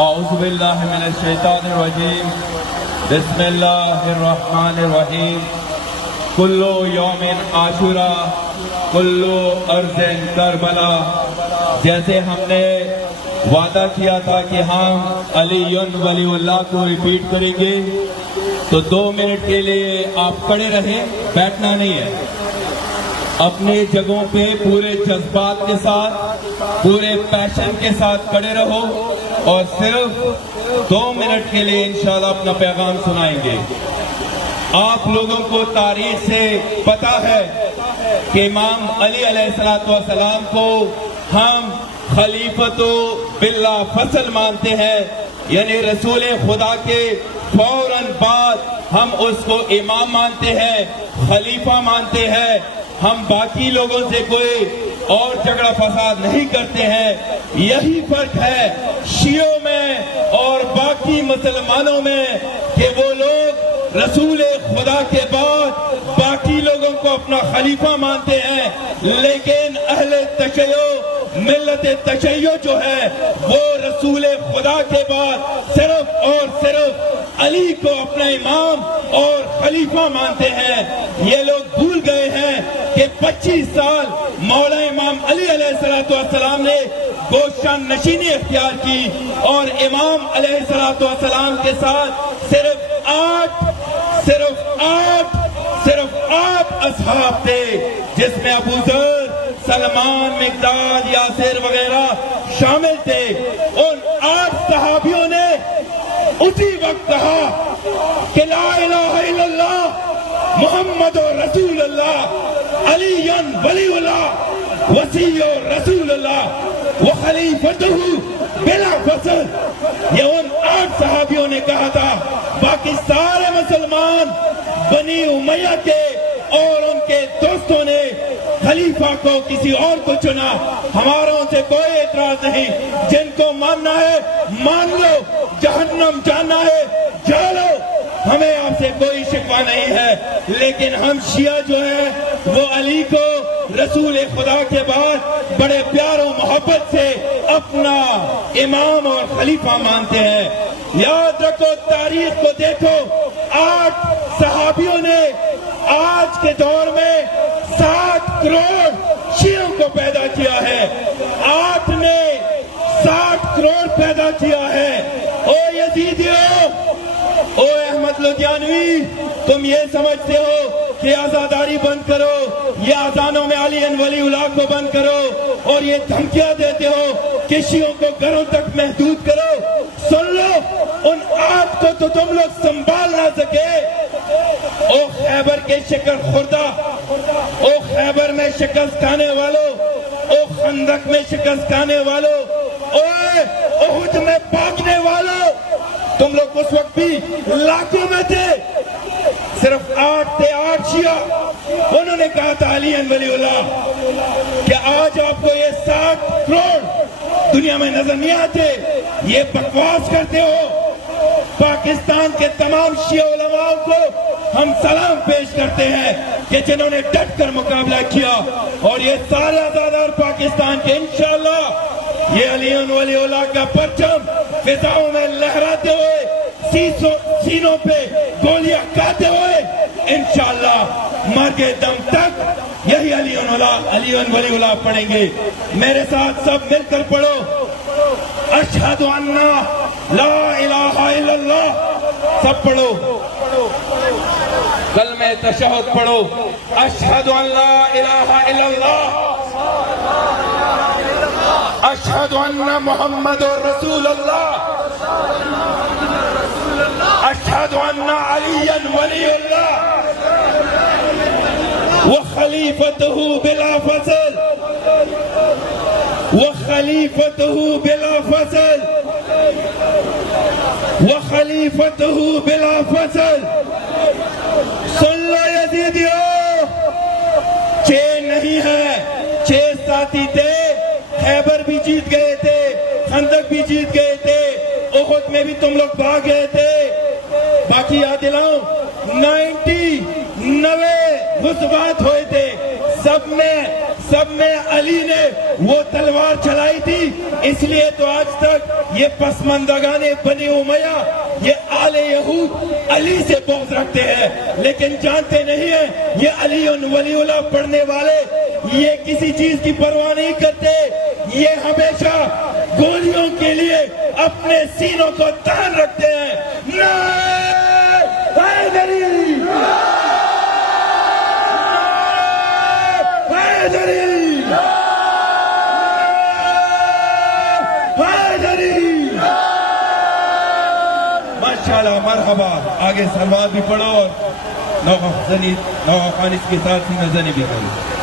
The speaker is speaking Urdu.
اعوذ باللہ من الشیطان الرجیم بسم اللہ الرحمن الرحیم کلو یوم عاشورا کلو ارض کربلا. جیسے ہم نے وعدہ کیا تھا کہ ہم علی ولی اللہ کو ریپیٹ کریں گے تو 2 منٹ کے لیے آپ کھڑے رہیں, بیٹھنا نہیں ہے. اپنے جگہوں پہ پورے جذبات کے ساتھ پورے پیشن کے ساتھ کھڑے رہو اور صرف 2 منٹ کے لیے انشاءاللہ اپنا پیغام سنائیں گے. آپ لوگوں کو تاریخ سے پتا ہے کہ امام علی علیہ السلام کو ہم خلیفۃ بلا فصل مانتے ہیں, یعنی رسول خدا کے فوراً بعد ہم اس کو امام مانتے ہیں, خلیفہ مانتے ہیں. ہم باقی لوگوں سے کوئی اور جھگڑا فساد نہیں کرتے ہیں. یہی فرق ہے شیعوں میں اور باقی مسلمانوں میں کہ وہ لوگ رسول خدا کے بعد باقی لوگوں کو اپنا خلیفہ مانتے ہیں, لیکن اہل تشیع ملت تشیع جو ہے وہ رسول خدا کے بعد صرف اور صرف علی کو اپنا امام اور خلیفہ مانتے ہیں. یہ لوگ بھول گئے ہیں کہ 25 سال مولا امام علی علیہ السلام نے گوشہ نشینی اختیار کی اور امام علیہ السلام کے ساتھ صرف 8 اصحاب تھے, جس میں ابو ذر, سلمان, مقداد, یاسر وغیرہ شامل تھے. ان 8 صحابیوں نے اسی وقت کہا کہ لا الہ الا اللہ محمد رسول اللہ علی ولی اللہ وصی رسول اللہ وخلیفتہ بلا فصل. یہ ان 8 صحابیوں نے کہا تھا. باقی سارے مسلمان بنی امیہ کے اور ان کے دوستوں نے خلیفہ کو کسی اور کو چنا. ہمارا ان سے کوئی اعتراض نہیں, جن کو ماننا ہے مان لو, جہنم جانا ہے جا لو, ہمیں آپ سے کوئی شکوہ نہیں ہے. لیکن ہم شیعہ جو ہے وہ علی کو رسول خدا کے بعد بڑے پیار و محبت سے اپنا امام اور خلیفہ مانتے ہیں. یاد رکھو, تاریخ کو دیکھو, 8 صحابیوں نے آج کے دور میں 7 کروڑ شیعوں کو پیدا کیا ہے. 8 نے 60 کروڑ پیدا کیا ہے. او یزیدیوں, او احمد لدھیانوی, تم یہ سمجھتے ہو کہ آزاداری بند کرو, یہ اذانوں میں علی ولی اللہ کو بند کرو اور یہ دھمکیاں دیتے ہو کہ شیعوں کو گھروں تک محدود کرو. سن لو, ان 8 کو تو تم لوگ سنبھال نہ سکے. او خیبر کے شکر خوردہ, او خیبر میں شکست کھانے والوں, او خندق میں شکست کھانے والوں, او احد میں بھاگنے والوں, تم لوگ اس وقت بھی لاکھوں میں تھے. صرف 8 تھے, 8 شیعہ. انہوں نے کہا تھا علی ولی اللہ کہ آج آپ کو یہ 60 کروڑ دنیا میں نظر نہیں آتے, یہ بکواس کرتے ہو. پاکستان کے تمام شیعہ علماء کو ہم سلام پیش کرتے ہیں کہ جنہوں نے ڈٹ کر مقابلہ کیا, اور یہ سارے آزادار پاکستان کے انشاءاللہ یہ علی ولی اللہ کا پرچم فضاؤں میں لہراتے ہوئے, سینوں پہ گولیاں کھاتے ہوئے انشاءاللہ مرگ دم تک یہی علی ولی اللہ پڑھیں گے. میرے ساتھ سب مل کر پڑھو, اشہد ان لا الہ الا اللہ. سب پڑھو, کلمہ تشہد پڑھو, اشہد ان لا الہ الا اللہ, اشہد ان محمد رسول اللہ, اشہد ان علی ولی اللہ وخلیفتہ بلا فصل, وخلیفتہ بلا فصل, وخلیفتہ بلا فصل. سن لو یزیدیوں, 6 نہیں ہے, 6 ساتھی تھے. خیبر بھی جیت گئے تھے, خندق بھی جیت گئے تھے, احد میں بھی تم لوگ بھاگ گئے تھے. باقی یاد دلاؤں, 90 غزوات ہوئے تھے, سب میں علی نے وہ تلوار چلائی تھی اس لیے تو آج تک یہ پسماندگان بنی امیہ یہ آل یہود علی سے بغض رکھتے ہیں، لیکن جانتے نہیں ہیں یہ علی ولی اللہ پڑھنے والے یہ کسی چیز کی پرواہ نہیں کرتے، یہ ہمیشہ گولیوں کے لیے اپنے سینوں کو تان رکھتے ہیں۔ نعرہ حیدری، حیدری، حیدری، ماشاءاللہ، مرحبا۔ آگے سلوات بھی پڑھو اور نوخانی اس کے ساتھ ہی نظری بھی کرو۔